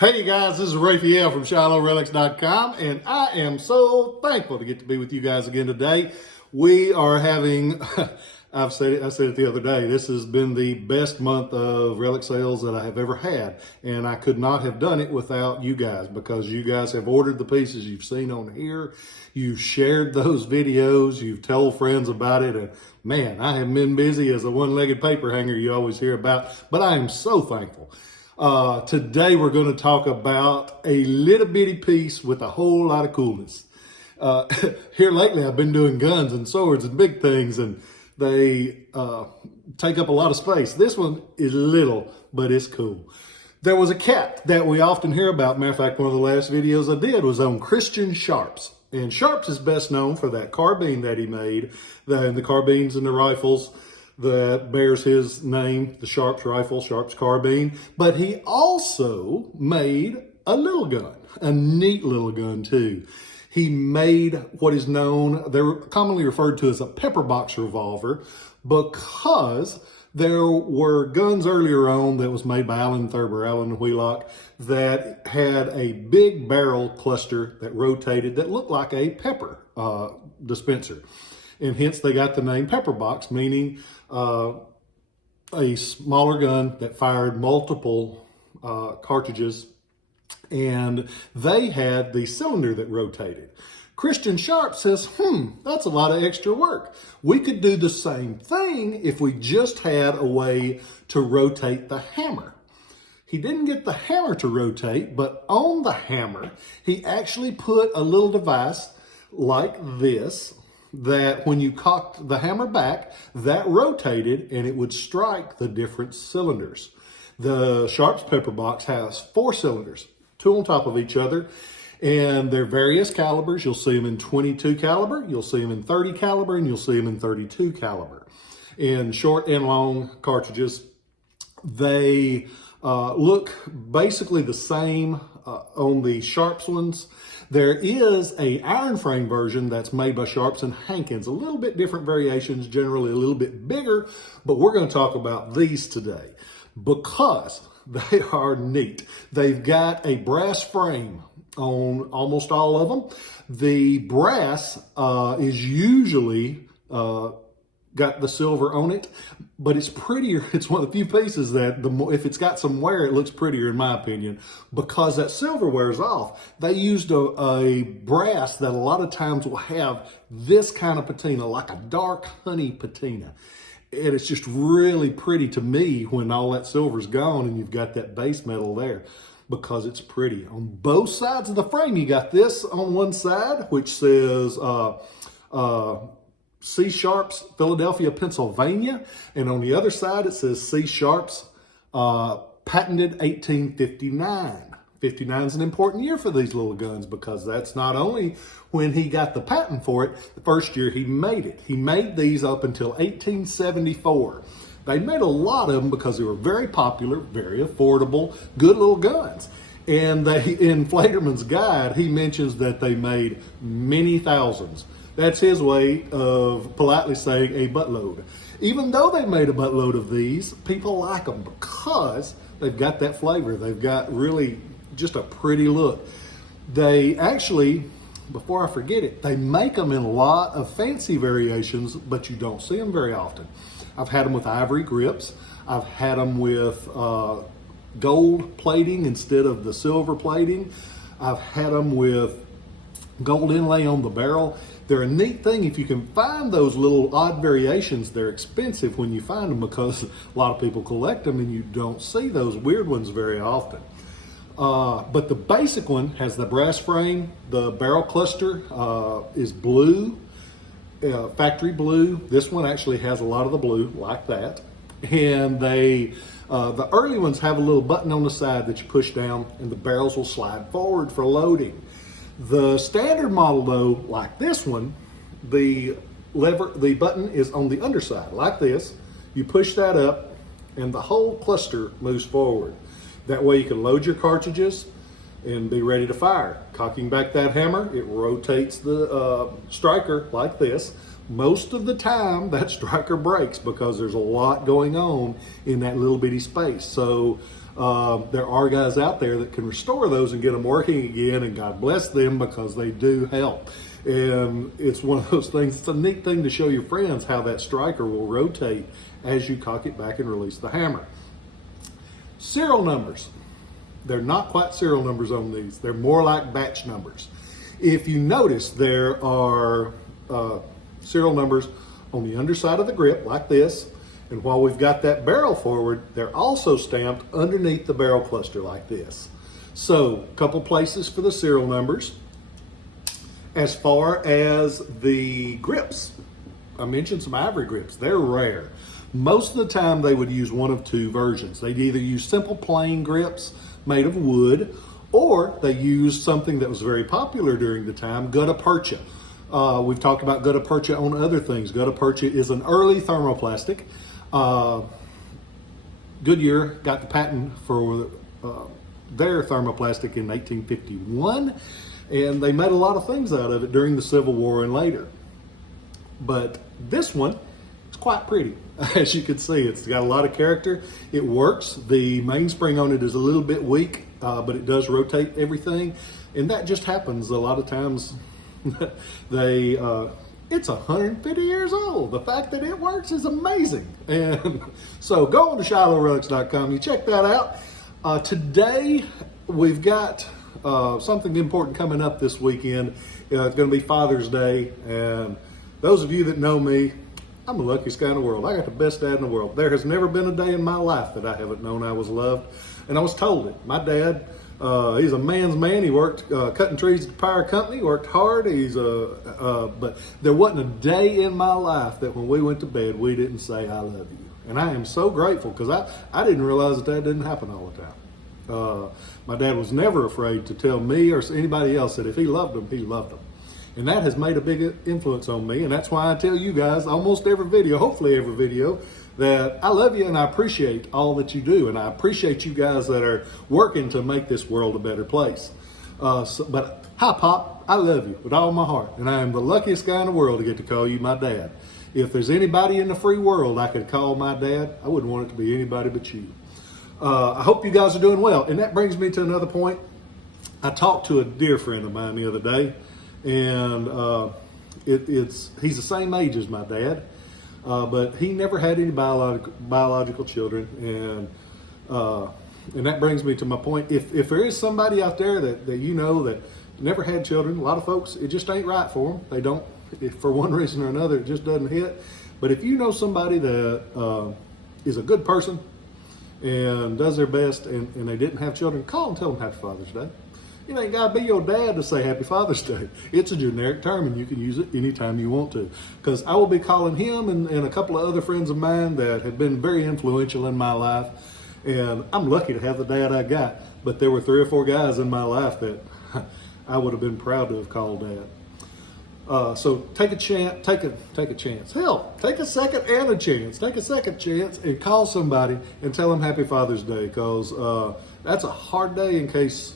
Hey you guys, this is Rafael from Shiloh Relics.com, and I am so thankful to get to be with you guys again today. We are having, I said it the other day, this has been the best month of relic sales that I have ever had, and I could not have done it without you guys, because you guys have ordered the pieces you've seen on here, you've shared those videos, you've told friends about it, and man, I have been busy as a one-legged paper hanger you always hear about, but I am so thankful. Today we're going to talk about a little bitty piece with a whole lot of coolness. Here lately I've been doing guns and swords and big things, and they take up a lot of space. This one is little, but it's cool. There was a cat that we often hear about. Matter of fact, one of the last videos I did was on Christian Sharps. And Sharps is best known for that carbine that he made, the carbines and the rifles that bears his name, the Sharps rifle, Sharps carbine. But he also made a little gun, a neat little gun too. He made what is known, they're commonly referred to as a Pepperbox Revolver, because there were guns earlier on that was made by Allen Thurber, Allen Wheelock, that had a big barrel cluster that rotated that looked like a pepper dispenser. And hence they got the name Pepperbox, meaning a smaller gun that fired multiple cartridges, and they had the cylinder that rotated. Christian Sharp says, that's a lot of extra work. We could do the same thing if we just had a way to rotate the hammer. He didn't get the hammer to rotate, but on the hammer, he actually put a little device like this, that when you cocked the hammer back, that rotated and it would strike the different cylinders. The Sharps Pepperbox has 4 cylinders, 2 on top of each other, and they're various calibers. You'll see them in 22 caliber, you'll see them in 30 caliber, and you'll see them in 32 caliber. In short and long cartridges, they look basically the same on the Sharps ones. There is a iron frame version that's made by Sharps and Hankins. A little bit different variations, generally a little bit bigger, but we're going to talk about these today because they are neat. They've got a brass frame on almost all of them. The brass is usually got the silver on it, but it's prettier. It's one of the few pieces that if it's got some wear, it looks prettier in my opinion, because that silver wears off. They used a brass that a lot of times will have this kind of patina, like a dark honey patina. And it's just really pretty to me when all that silver's gone and you've got that base metal there, because it's pretty. On both sides of the frame, you got this on one side, which says, C. Sharps, Philadelphia, Pennsylvania. And on the other side, it says C. Sharps, patented 1859. 59 is an important year for these little guns, because that's not only when he got the patent for it, the first year he made it. He made these up until 1874. They made a lot of them because they were very popular, very affordable, good little guns. And in Flaterman's guide, he mentions that they made many thousands. That's his way of politely saying a buttload. Even though they made a buttload of these, people like them because they've got that flavor. They've got really just a pretty look. They actually, before I forget it, they make them in a lot of fancy variations, but you don't see them very often. I've had them with ivory grips. I've had them with gold plating instead of the silver plating. I've had them with gold inlay on the barrel. They're a neat thing. If you can find those little odd variations, they're expensive when you find them, because a lot of people collect them and you don't see those weird ones very often. But the basic one has the brass frame. The barrel cluster is blue, factory blue. This one actually has a lot of the blue like that. And the early ones have a little button on the side that you push down and the barrels will slide forward for loading. The standard model though, like this one, the button is on the underside, like this. You push that up and the whole cluster moves forward. That way you can load your cartridges and be ready to fire. Cocking back that hammer, it rotates the striker like this. Most of the time that striker breaks because there's a lot going on in that little bitty space. So There are guys out there that can restore those and get them working again, and God bless them because they do help. And it's one of those things, it's a neat thing to show your friends how that striker will rotate as you cock it back and release the hammer. Serial numbers. They're not quite serial numbers on these. They're more like batch numbers. If you notice, there are serial numbers on the underside of the grip like this. And while we've got that barrel forward, they're also stamped underneath the barrel cluster like this. So, a couple places for the serial numbers. As far as the grips, I mentioned some ivory grips. They're rare. Most of the time they would use one of two versions. They'd either use simple plain grips made of wood, or they used something that was very popular during the time, gutta percha. We've talked about gutta percha on other things. Gutta percha is an early thermoplastic. Goodyear got the patent for their thermoplastic in 1851, and they made a lot of things out of it during the Civil War and later. But this one is quite pretty. As you can see, it's got a lot of character. It works. The mainspring on it is a little bit weak, but it does rotate everything. And that just happens a lot of times. It's 150 years old. The fact that it works is amazing. And so go on to ShilohRelics.com. You check that out. Today, we've got something important coming up this weekend. It's going to be Father's Day. And those of you that know me, I'm the luckiest guy in the world. I got the best dad in the world. There has never been a day in my life that I haven't known I was loved. And I was told it. My dad, he's a man's man. He worked cutting trees at the power company. He worked hard. But there wasn't a day in my life that when we went to bed, we didn't say, I love you. And I am so grateful because I didn't realize that didn't happen all the time. My dad was never afraid to tell me or anybody else that if he loved them, he loved them. And that has made a big influence on me. And that's why I tell you guys almost every video, hopefully every video, that I love you and I appreciate all that you do. And I appreciate you guys that are working to make this world a better place. But hi, Pop, I love you with all my heart. And I am the luckiest guy in the world to get to call you my dad. If there's anybody in the free world I could call my dad, I wouldn't want it to be anybody but you. I hope you guys are doing well. And that brings me to another point. I talked to a dear friend of mine the other day. And he's the same age as my dad, but he never had any biological children, and that brings me to my point. If there is somebody out there that you know that never had children, a lot of folks, it just ain't right for them. They don't, for one reason or another, it just doesn't hit. But if you know somebody that is a good person and does their best, and they didn't have children, call and tell them Happy Father's Day. It ain't got to be your dad to say Happy Father's Day. It's a generic term, and you can use it anytime you want to. Because I will be calling him and a couple of other friends of mine that have been very influential in my life. And I'm lucky to have the dad I got. But there were 3 or 4 guys in my life that I would have been proud to have called dad. So take a chance. Take a chance. Hell, take a second and a chance. Take a second chance and call somebody and tell them Happy Father's Day. Because that's a hard day in case...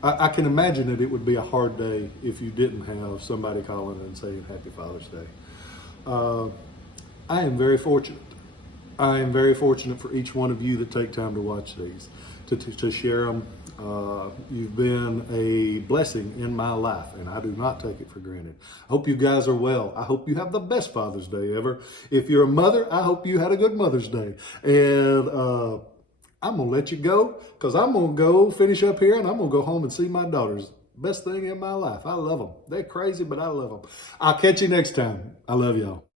I can imagine that it would be a hard day if you didn't have somebody calling and saying Happy Father's Day. I am very fortunate. I am very fortunate for each one of you that take time to watch these, to share them. You've been a blessing in my life, and I do not take it for granted. I hope you guys are well. I hope you have the best Father's Day ever. If you're a mother, I hope you had a good Mother's Day. And I'm going to let you go because I'm going to go finish up here and I'm going to go home and see my daughters. Best thing in my life. I love them. They're crazy, but I love them. I'll catch you next time. I love y'all.